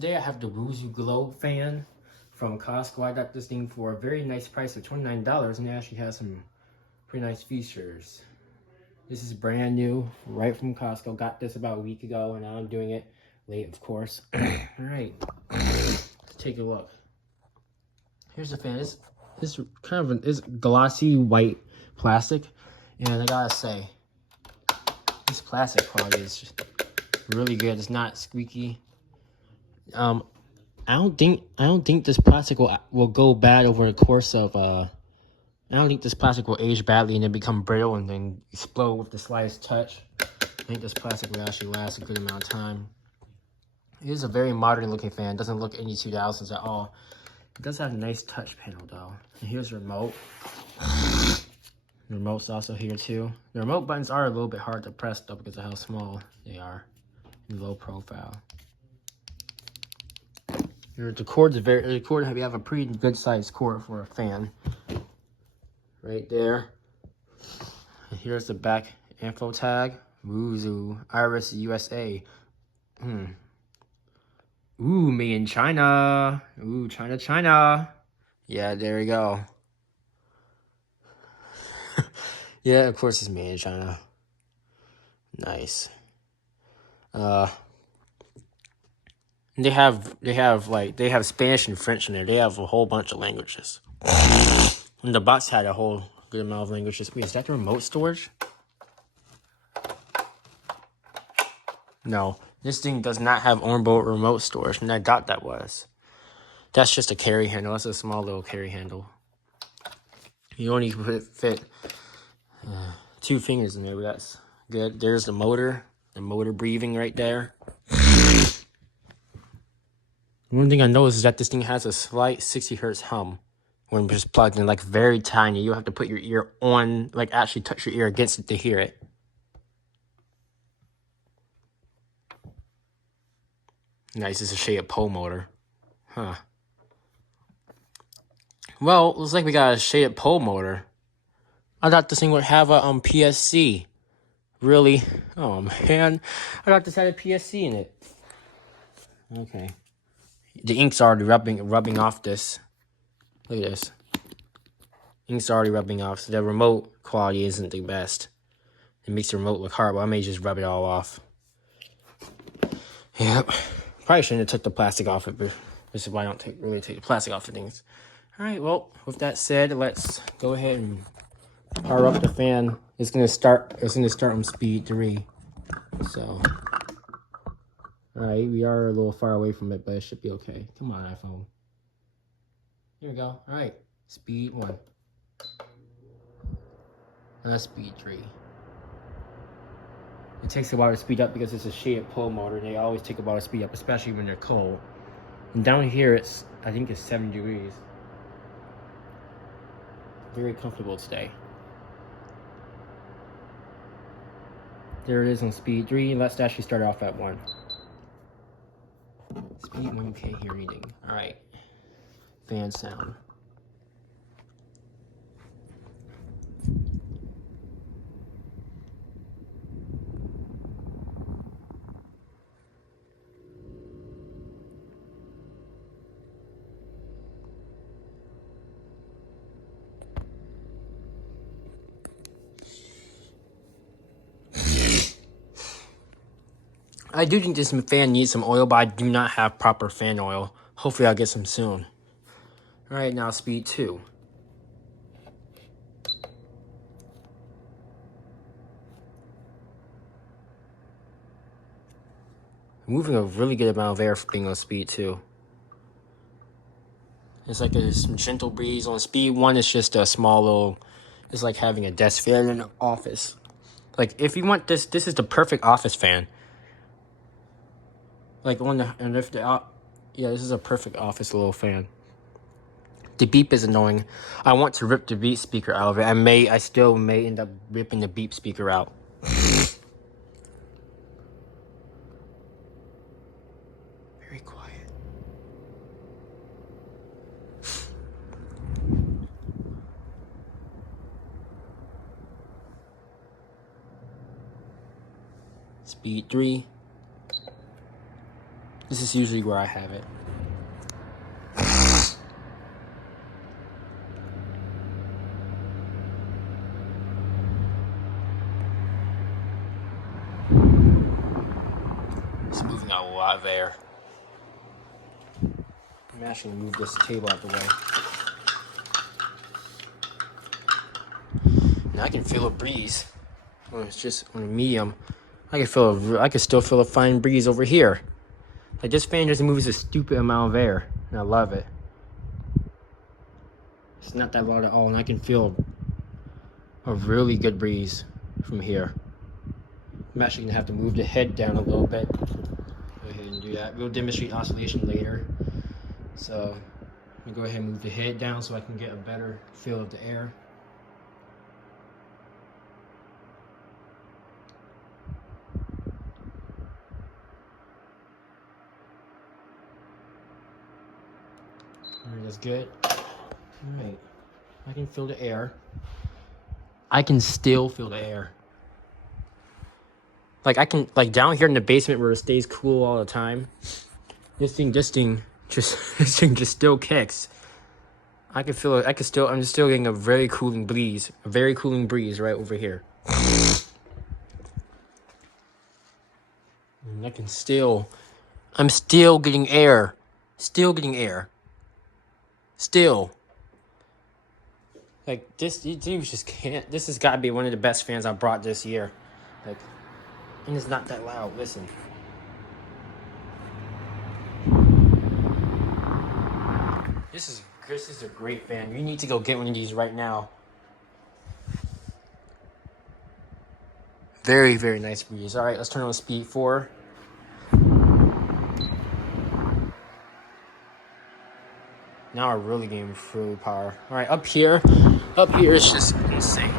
today I have the Woozoo Glow fan from Costco. I got this thing for a very nice price of $29, and it actually has some pretty nice features. This is brand new, right from Costco. Got this about a week ago, and now I'm doing it late, of course. Alright, let's take a look. Here's the fan. This kind of is glossy white plastic, and I gotta say, this plastic quality is just really good. It's not squeaky. I don't think this plastic will go bad over the course of I don't think this plastic will age badly and then become brittle and then explode with the slightest touch. I think this plastic will actually last a good amount of time. It is a very modern looking fan. It doesn't look any 2000s at all. It does have a nice touch panel though. And here's the remote. The remote's also here too. The remote buttons are a little bit hard to press though because of how small they are and low profile. The cord you have a pretty good sized cord for a fan. Right there. And here's the back info tag. Woozoo, Iris USA. Ooh, made in China. Ooh, China, China. Yeah, there we go. Yeah, of course it's made in China. Nice. They have Spanish and French in there. They have a whole bunch of languages. And the box had a whole good amount of languages. Wait, is that the remote storage? No, this thing does not have onboard remote storage, and I thought that was. That's just a carry handle. That's a small little carry handle. You only fit 2 fingers in there, but that's good. There's the motor breathing right there. One thing I noticed is that this thing has a slight 60 hertz hum when just plugged in, like very tiny. You have to put your ear on, like actually touch your ear against it to hear it. Nice, it's a shaded pole motor. Huh. Well, looks like we got a shaded pole motor. I thought this thing would have a PSC. Really? Oh man, I thought this had a PSC in it. Okay. The ink's already rubbing off this. Look at this. Ink's already rubbing off, so the remote quality isn't the best. It makes the remote look horrible. I may just rub it all off. Yep. Probably shouldn't have took the plastic off it, but this is why I don't really take the plastic off of things. Alright, well, with that said, let's go ahead and power up the fan. It's gonna start on speed 3. So alright, we are a little far away from it, but it should be okay. Come on, iPhone. Here we go. Alright. Speed 1. And that's speed 3. It takes a while to speed up because it's a shaded pole motor, and they always take a while to speed up, especially when they're cold. And down here I think it's 7 degrees. Very comfortable today. There it is on speed 3. Let's actually start off at 1. Speed 1, you can't hear anything. Alright. Fan sound. I do think this fan needs some oil, but I do not have proper fan oil. Hopefully I'll get some soon. Alright, now speed 2. Moving a really good amount of air for being on speed 2. It's like a gentle breeze. On speed 1, it's just a small little, it's like having a desk fan in an office. Like if you want this is the perfect office fan. Like yeah, this is a perfect office little fan. The beep is annoying. I want to rip the beep speaker out of it. I still may end up ripping the beep speaker out. Very quiet. Speed 3. This is usually where I have it. It's moving out a lot of air. I'm actually gonna move this table out the way. Now I can feel a breeze. Well, it's just on a medium. I can still feel a fine breeze over here. Like, this fan just moves a stupid amount of air, and I love it. It's not that loud at all, and I can feel a really good breeze from here. I'm actually gonna have to move the head down a little bit. Go ahead and do that. We'll demonstrate oscillation later. So I'm gonna go ahead and move the head down so I can get a better feel of the air. Alright, that's good. Alright, I can feel the air. I can still feel the air. Like, I can, like, down here in the basement where it stays cool all the time, this thing just still kicks. I can feel it. I'm still getting a very cooling breeze right over here. And I'm still getting air. Still getting air. Still. Like, this, you just can't. This has got to be one of the best fans I brought this year. Like, and it's not that loud. Listen. This is a great fan. You need to go get one of these right now. Very, very nice breeze. All right, let's turn on speed 4. Now we're really getting full power. All right, up here is just insane.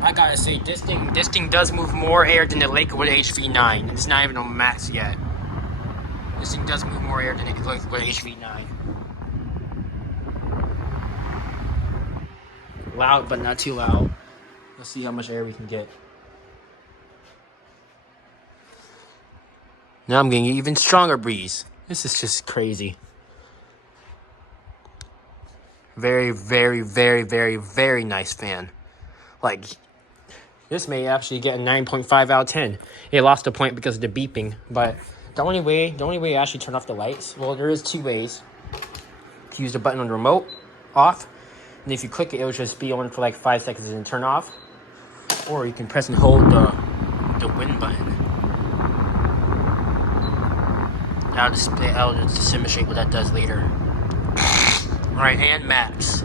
I gotta say, this thing does move more air than the Lakewood HV9. It's not even on max yet. This thing does move more air than the Lakewood HV9. Loud, but not too loud. Let's see how much air we can get. Now I'm getting an even stronger breeze. This is just crazy. Very, very, very, very, very nice fan. Like, this may actually get a 9.5 out of 10. It lost a point because of the beeping, but the only way to actually turn off the lights, well, there is 2 ways. To use the button on the remote, off, and if you click it, it'll just be on for like 5 seconds and turn off. Or you can press and hold the wind button. I'll just demonstrate what that does later. Alright, and max.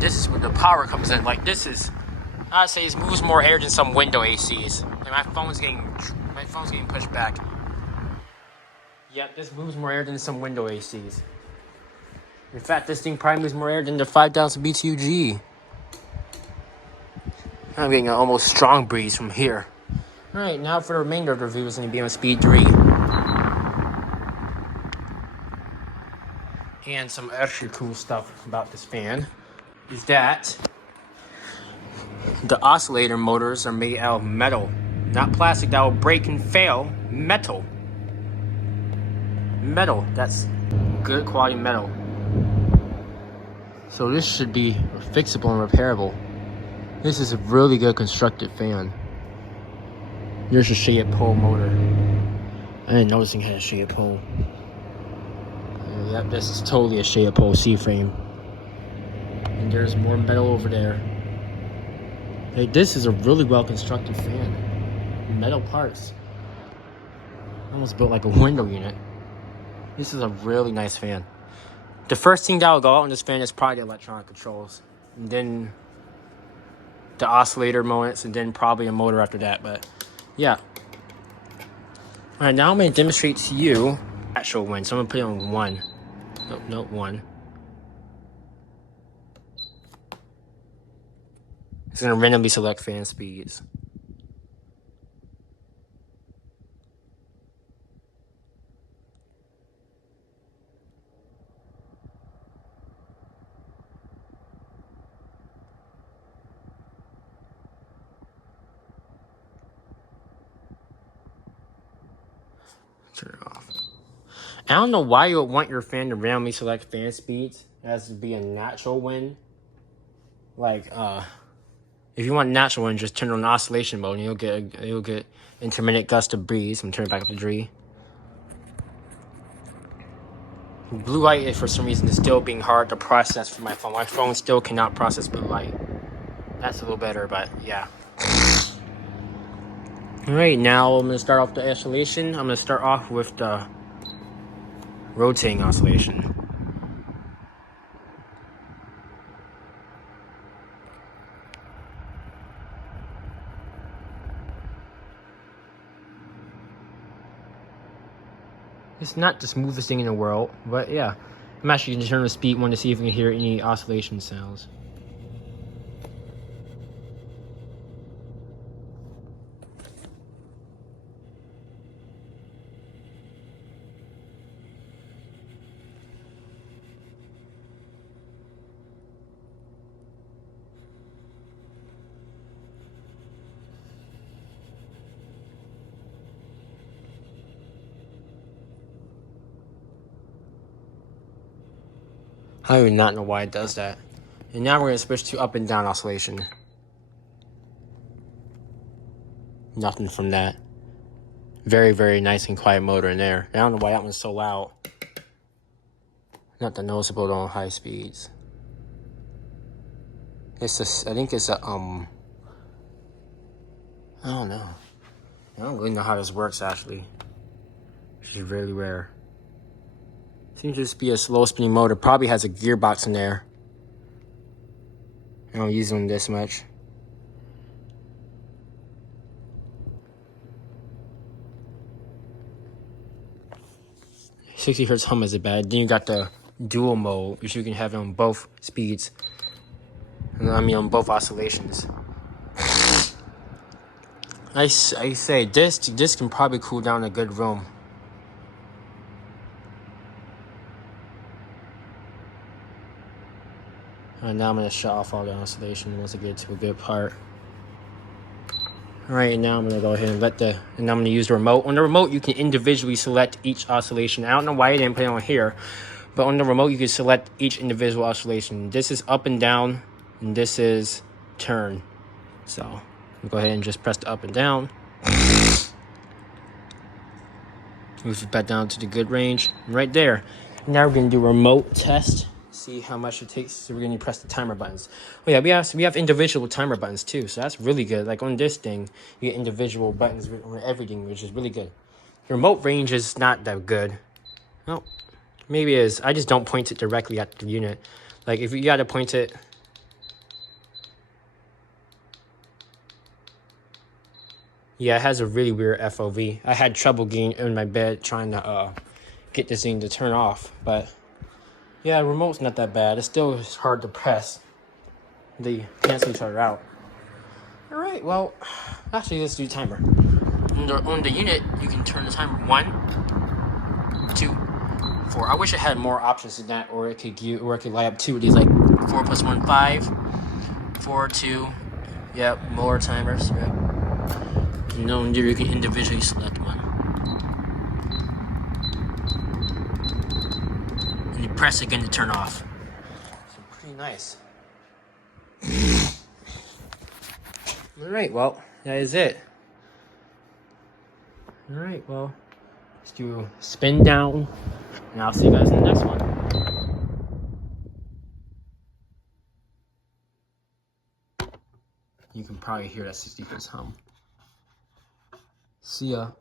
This is where the power comes in. Like, this is, I'd say, it moves more air than some window ACs. Like, my phone's getting pushed back. Yep, this moves more air than some window ACs. In fact, this thing probably moves more air than the 5000 BTUG. I'm getting an almost strong breeze from here. Alright, now for the remainder of the review is going to be on speed 3. And some extra cool stuff about this fan is that the oscillator motors are made out of metal. Not plastic that will break and fail. Metal. Metal. That's good quality metal. So this should be fixable and repairable. This is a really good constructed fan. There's a shaded pole motor. I didn't know this thing had a shaded pole. Yep, this is totally a shaded pole C-frame. And there's more metal over there. Hey, this is a really well constructed fan. Metal parts. Almost built like a window unit. This is a really nice fan. The first thing that will go out on this fan is probably the electronic controls. And then the oscillator moments, and then probably a motor after that, but yeah. Alright, now I'm going to demonstrate to you actual wind. So I'm going to put it on 1. Note 1. It's going to randomly select fan speeds. Turn it off. I don't know why you would want your fan to randomly select fan speeds. It has to be a natural wind. Like, if you want natural wind, just turn on oscillation mode and you'll get intermittent gust of breeze. I'm turning it back up to 3. Blue light is, for some reason, is still being hard to process for my phone. My phone still cannot process blue light. That's a little better, but yeah. Alright, now I'm going to start off the oscillation. I'm going to start off with the rotating oscillation. It's not the smoothest thing in the world, but yeah. I'm actually going to turn the speed one to see if we can hear any oscillation sounds. I do not know why it does that. And now we're going to switch to up and down oscillation. Nothing from that. Very, very nice and quiet motor in there. I don't know why that one's so loud. Not that noticeable on high speeds. It's I think it's a, I don't know. I don't really know how this works, actually. It's really rare. Seems to just be a slow spinning motor. Probably has a gearbox in there. I don't use them this much. .60 Hz hum isn't bad. Then you got the dual mode, which you can have on both speeds. I mean, on both oscillations. I say this can probably cool down a good room. Alright, now I'm going to shut off all the oscillation once I get to a good part. Alright, now I'm going to go ahead and and I'm going to use the remote. On the remote, you can individually select each oscillation. I don't know why I didn't put it on here, but on the remote, you can select each individual oscillation. This is up and down, and this is turn. So, we'll go ahead and just press the up and down. Move it back down to the good range. Right there. Now we're going to do a remote test. See how much it takes. So we're going to press the timer buttons. Oh yeah, we have individual timer buttons too. So that's really good. Like on this thing, you get individual buttons on everything, which is really good. The remote range is not that good. Well, maybe it is. I just don't point it directly at the unit. Like if you got to point it. Yeah, it has a really weird FOV. I had trouble getting in my bed trying to get this thing to turn off, but yeah, remote's not that bad. It's still hard to press. They cancel each other out. All right, well, actually, let's do timer. On the unit, you can turn the timer 1, 2, 4. I wish it had more options than that, or it could light up 2 of these, like 4 + 1, 5, 4, 2. Yep, more timers. Yep. No, you can individually select one. And you press again to turn off. So pretty nice. Alright, well, that is it. Alright, well, let's do spin down, and I'll see you guys in the next one. You can probably hear that .60 Hz hum. See ya.